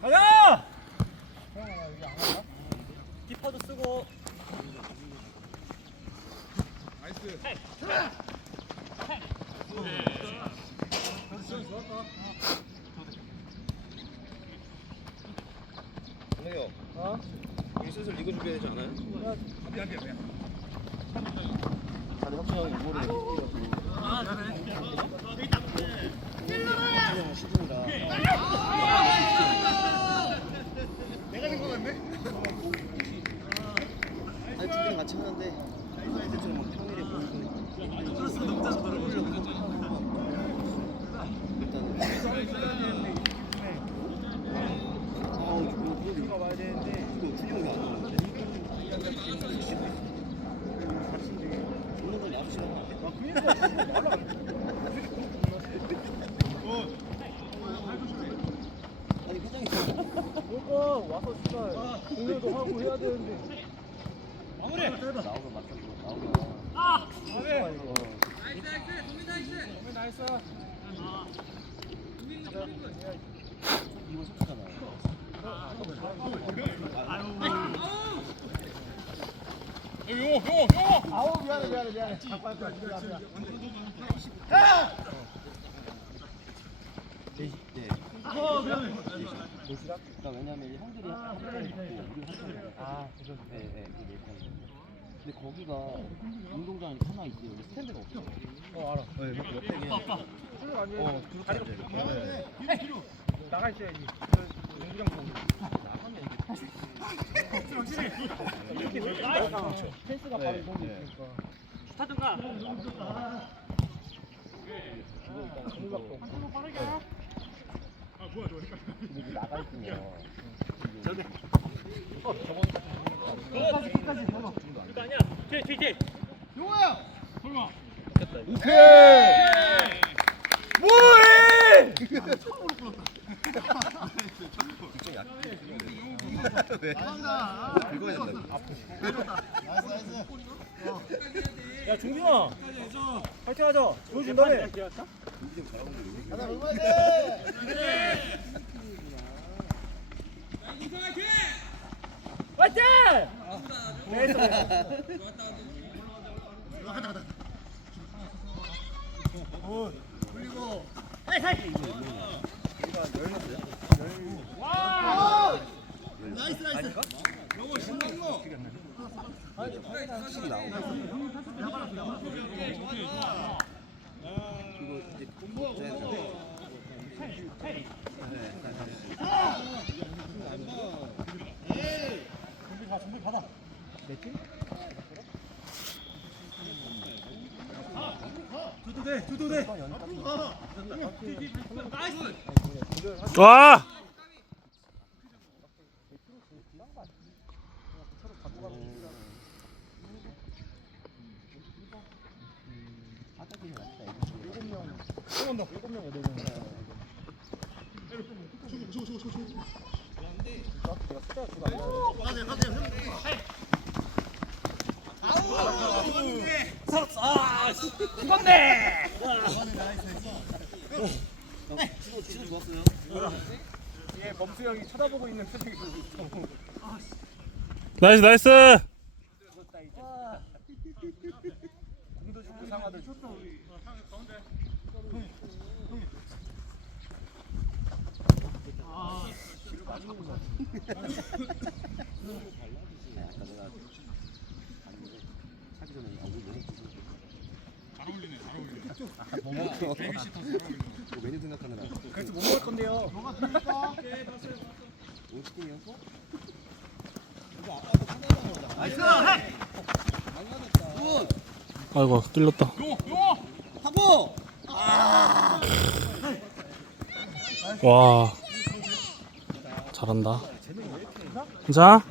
가자! 키퍼도 쓰고. 형이요. 어? 우리 슬슬 리그 준비해야 되지 않아요? 야, 다들 확실하게 이거를 그냥 시즌이라 내가 아니 준비는 같이 하는데 좀 평일에 모이고 그렇으면 너무 자주 일단은 어, 그거 그거 와야 되는데. 그거 준영이 안 나오는데. 날 나도 싫어 아니 회장이 그거 와서 씨발 공연도 하고 해야 되는데. 나오면 맞춰줘 나오면 아! 이거 나이스. 이거 속잖아 아우 미안해 미안해 미안해. 잠깐 잠깐 미안해. 네. 어 미안해 도시락? 그러니까 왜냐면 이 형들이 한 번에 받고 아, 그죠. 네, 네, 그 메이커는 근데 거기가 운동장이 하나 있어요 근데 스탠드가 없어 어 알아. 네, 옆에 옆에 술 아니에요? 어, 다리가 네. 나가 있어야지. 저 농구장 보고. 이렇게 되니까 펜스가 바로 네, 거기 네. 있으니까. 하든가. 근데 이게 나가 있으면 저기. 끝까지 끝까지 넘어. 그거 아니야. 뒤에 뒤에 뒤에. 오케이. 뭐해? 좀 약해 왜? 긁어야 된다 야 종진아. 파이팅 하자. 조준 너네. 파이팅! 됐어. 확실히 나오고 이거 이제 공부해 야돼 와! 바닥이 낫다 일곱 명, 일곱 명, 여덟 명. 내가 숫자 주고 안 가야 치고 치고 좋았어요 너무 나이스 나이스! 무섭다 이제. 공도 죽고 상하도 죽고. 뭐 메뉴 생각하느라 그래서 못 먹을 건데요. 오치킨이었어? 아이고 뚫렸다. 하고! 와 잘한다. 자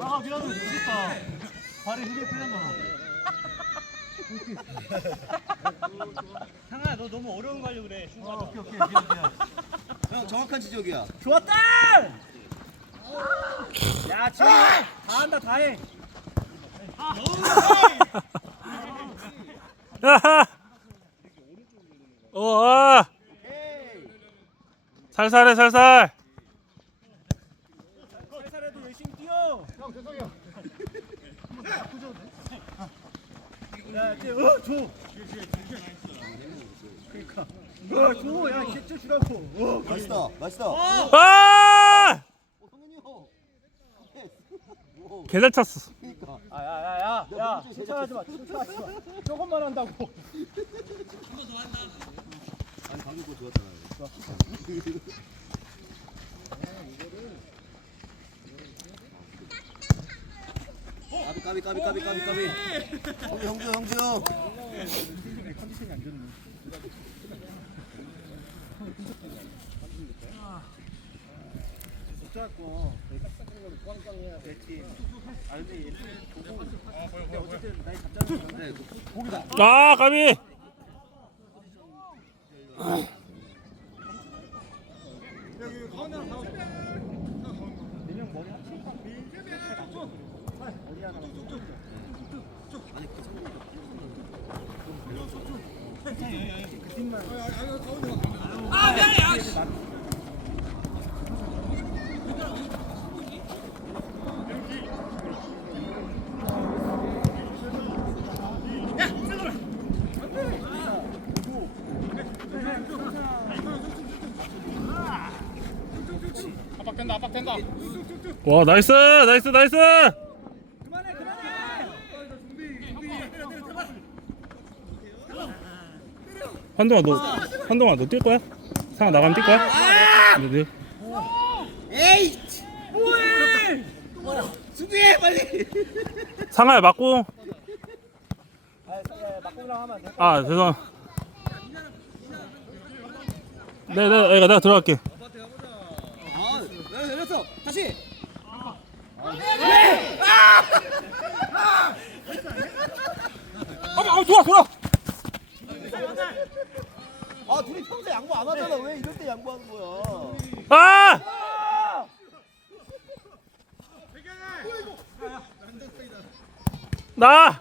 아 미안해 미쳤다. 발이 힘이 풀렸나 봐. 상아 너 너무 어려운 거 하려고 그래. 아, 오케이 오케이 미안 미안. 형 정확한 지적이야 좋았다. 야 지금 다 한다 다 해. 야하! 와! 살살해 살살 살살해도 열심히 뛰어. 형 죄송해요. 야, 이제 어 줘. 그러니까. 어 줘. 야, 개째 주라고. 어. 맛있다 맛있다 아 성현이 형 개잘 찼어 그니까 아, 야, 야, 야, 야, 칭찬하지 마, 칭찬하지 마. 조금만 한다고. 아니 방금 거 좋았잖아 까비 까비 까비 까비 까비 형주 형주 형주. 알지? 근데 어쨌든 나이 잡자는 네 고기다 아 까비 네명 머리 합치니까 머리 하나 그 팀만 와 나이스 나이스 나이스 한동아 너 한동아 너 뛸 거야? 상아 나가면 뛸 거야? 근데 네. 에이 뭐해 수비해 빨리 상아야 맞고 아, 야, 막공이랑 하면 안 돼. 아 죄송 네네 내가 내가 들어갈게 아 내가 열렸어 다시 아, 아, 좋아, 좋아. 아 둘이 평소에 양보 안 하잖아. 왜 이럴 때 양보하는 거야? 아! 나!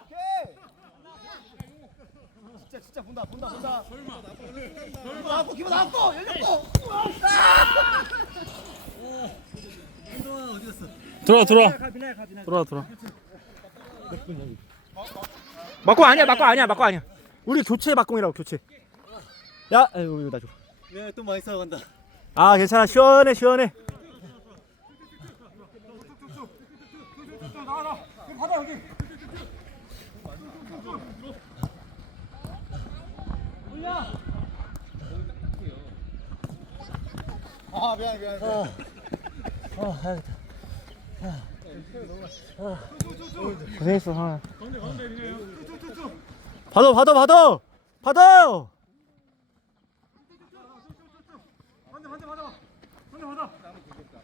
진짜 진짜 본다 본다 본다. 기분 나왔고 기분 나왔고 열렸고. 들어와 들어와. 가, 비나야, 가, 비나야. 들어와 들어와. 막공 아니야, 막공 아니야, 막공 아니야. 우리 교체 막공이라고 교체. 야, 이거 이거 나 줘. 야 또 많이 싸워간다. 아, 괜찮아, 시원해, 시원해. 아 미안 미안. 고생했어, 하. 받아, 받아, 받아, 받아.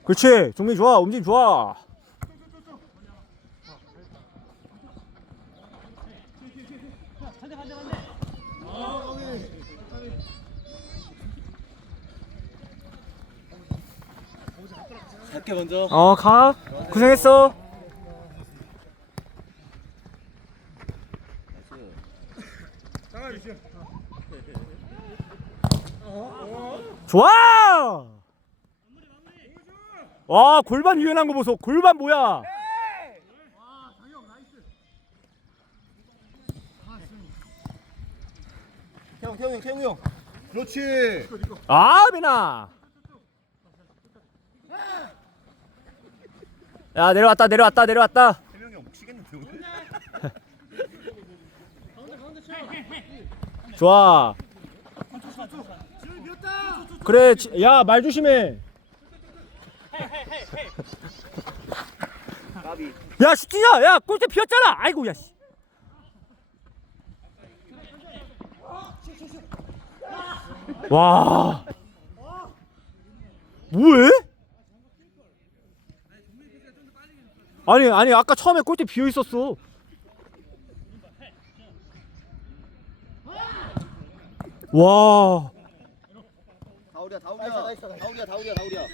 그렇지, 종민 좋아, 움직임 좋아. 할게 먼저 어, 가. 고생했어. 좋아! 와, 골반 유연한 거 보소. 골반 뭐야? 태용 태용 형 태용 형 그렇지 아, 베나. 야, 내려왔다, 내려왔다, 내려왔다. 태용이 형 오늘 좋아. 그래, 지- 야, 말 조심해. 야, 슈팅이야! 야, 골대 비었잖아! 아이고, 야, 씨. 와. 뭐해? 아니, 아니, 아까 처음에 골대 비어 있었어. 와. 다우리야 다우리야 다우리야 다우리야 다우리야 어,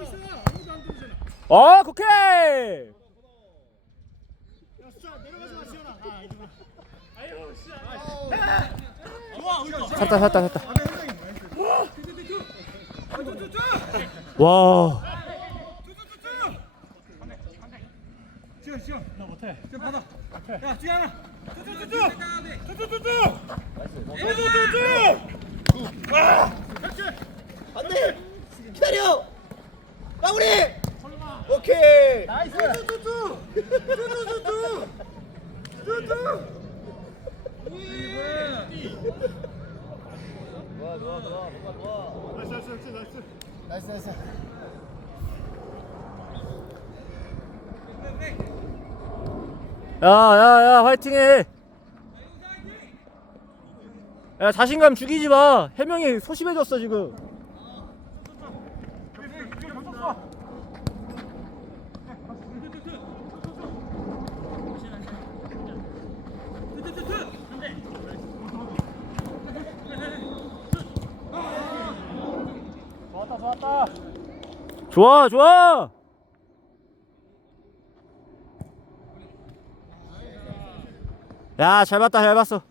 오 케이. 샀다, 샀다, 샀다. 와. 안돼 기다려 마무리 오케이 나이스 나이스 나이스 야, 야, 야, 화이팅해. 야, 자신감 죽이지 마. 해명이 소심해졌어, 지금. 좋아, 좋아. 야, 잘 봤다, 잘 봤어.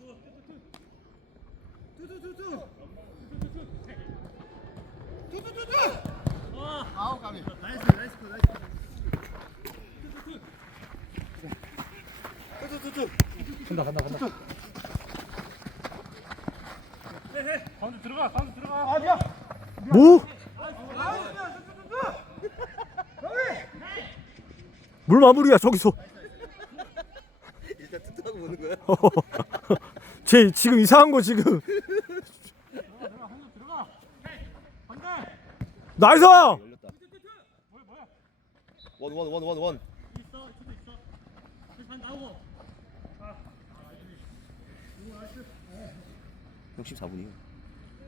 아우 까비 가운데 들어가 가운데 들어가 뭐? 물 마무리야 저기서. 일단 뚜뚜하고 보는 거야 쟤 지금 이상한 거 지금. 나이스! 열렸다 원원 원 원 원 있어 저도 있어 반 나오고 64분이요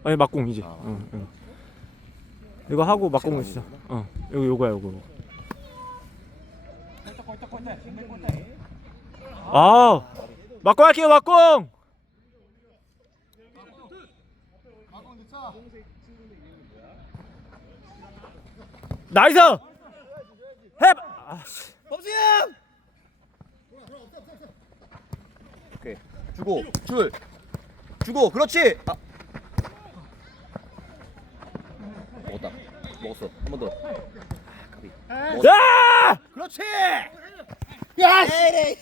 아니 막공 이제. 아. 응, 응. 이거 하고 막공 있어. 어, 이거 요거야 요거. 아, 막공 할게요 막공. 나이스! 해! 아, 씨. 범수 형! 오케이. 주고 줄. 주고 그렇지! 아. 먹었다. 먹었어. 한 번더. 야! 그렇지! 야 에이